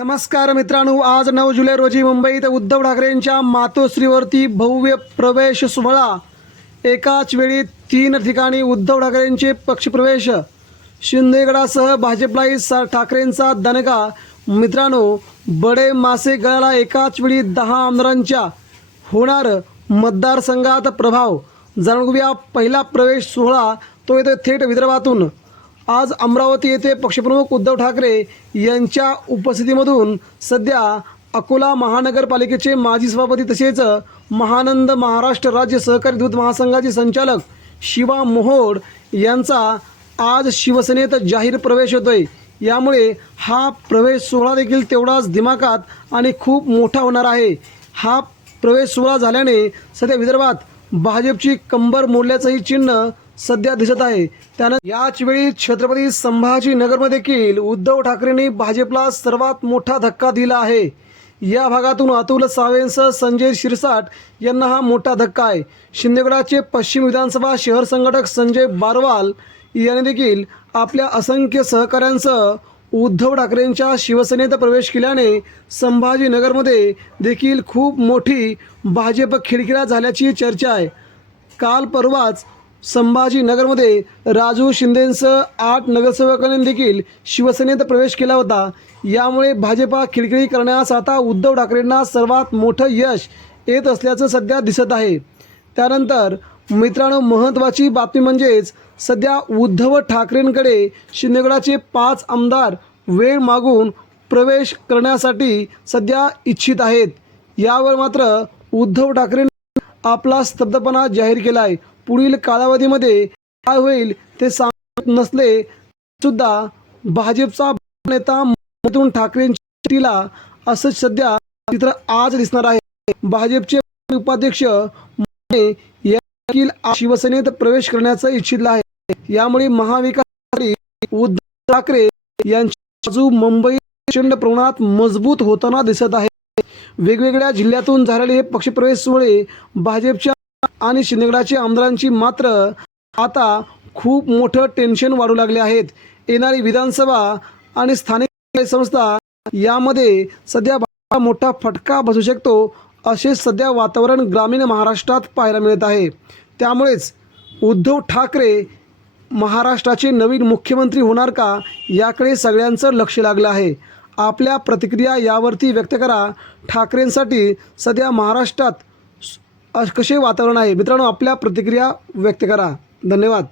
नमस्कार मित्रांनो आज नऊ जुलै रोजी मुंबईत उद्धव ठाकरेंच्या मातोश्रीवरती भव्य प्रवेश सोहळा. एकाच वेळी तीन ठिकाणी उद्धव ठाकरेंचे पक्षप्रवेश. शिंदेगडासह भाजपलाही सा ठाकरेंचा दणका. मित्रांनो बडे मासे गळाला एकाच वेळी दहा आमदारांच्या. होणार मतदारसंघात प्रभाव. जाणून घेऊया पहिला प्रवेश सोहळा. तो येतो थेट विदर्भातून. आज अमरावती येथे पक्षप्रमुख उद्धव ठाकरे यांच्या उपस्थितीमधून सध्या अकोला महानगरपालिकेचे माजी सभापती तसेच महानंद महाराष्ट्र राज्य सहकारी दूध महासंघाचे संचालक शिवा मोहोड यांचा आज शिवसेनेत जाहीर प्रवेश होतोय. यामुळे हा प्रवेश सोहळा देखील तेवढाच दिमाखात आणि खूप मोठा होणार आहे. हा प्रवेश सोहळा झाल्याने सध्या विदर्भात भाजपची कंबर मोडल्याचंही चिन्ह सध्या दिसत आहे. त्यानं याच वेळी छत्रपती संभाजीनगरमध्ये देखील उद्धव ठाकरेंनी भाजपला सर्वात मोठा धक्का दिला आहे. या भागातून अतुल सावेंसह संजय शिरसाट यांना हा मोठा धक्का आहे. शिंदेगडाचे पश्चिम विधानसभा शहर संघटक संजय बारवाल यांनी देखील आपल्या असंख्य सहकाऱ्यांसह उद्धव ठाकरेंच्या शिवसेनेत प्रवेश केल्याने संभाजीनगरमध्ये देखील खूप मोठी भाजप खिडखिडा झाल्याची चर्चा आहे. काल परवाच संभाजीनगरमध्ये राजू शिंदेंसह आठ नगरसेवकांनी देखील शिवसेनेत प्रवेश केला होता. यामुळे भाजपा खिळखिळी करण्यास आता उद्धव ठाकरेंना सर्वात मोठं यश येत असल्याचं सध्या दिसत आहे. त्यानंतर मित्रांनो महत्त्वाची बातमी म्हणजेच सध्या उद्धव ठाकरेंकडे शिंदेगडाचे पाच आमदार वेळ मागून प्रवेश करण्यासाठी सध्या इच्छित आहेत. यावर मात्र उद्धव ठाकरे आपला स्तब्धपणा जाहीर केला आहे पुढील कालावधीमध्ये काय होईल ते सांगत नसले सुद्धा भाजपचा नेता मधून ठाकरेंच्या असं सध्या चित्र आज दिसणार आहे. भाजपचे उपाध्यक्ष या शिवसेनेत प्रवेश करण्याचं इच्छित आहे. यामुळे महाविकास उद्धव ठाकरे यांची बाजू मुंबई प्रचंड प्रमाणात मजबूत होताना दिसत आहे. वेगवेगळ्या जिल्ह्यातून झालेले हे पक्षप्रवेश सोहळे भाजपच्या आणि शिंदेगडाच्या आमदारांची मात्र आता खूप मोठं टेन्शन वाढू लागले आहेत. येणारी विधानसभा आणि स्थानिक संस्था यामध्ये सध्या मोठा फटका बसू शकतो असे सध्या वातावरण ग्रामीण महाराष्ट्रात पाहायला मिळत आहे. त्यामुळेच उद्धव ठाकरे महाराष्ट्राचे नवीन मुख्यमंत्री होणार का याकडे सगळ्यांचं लक्ष लागलं आहे. आपल्या प्रतिक्रिया यावरती व्यक्त करा. ठाकरेंसाठी सध्या महाराष्ट्रात स- कसे वातावरण आहे? मित्रांनो आपल्या प्रतिक्रिया व्यक्त करा. धन्यवाद.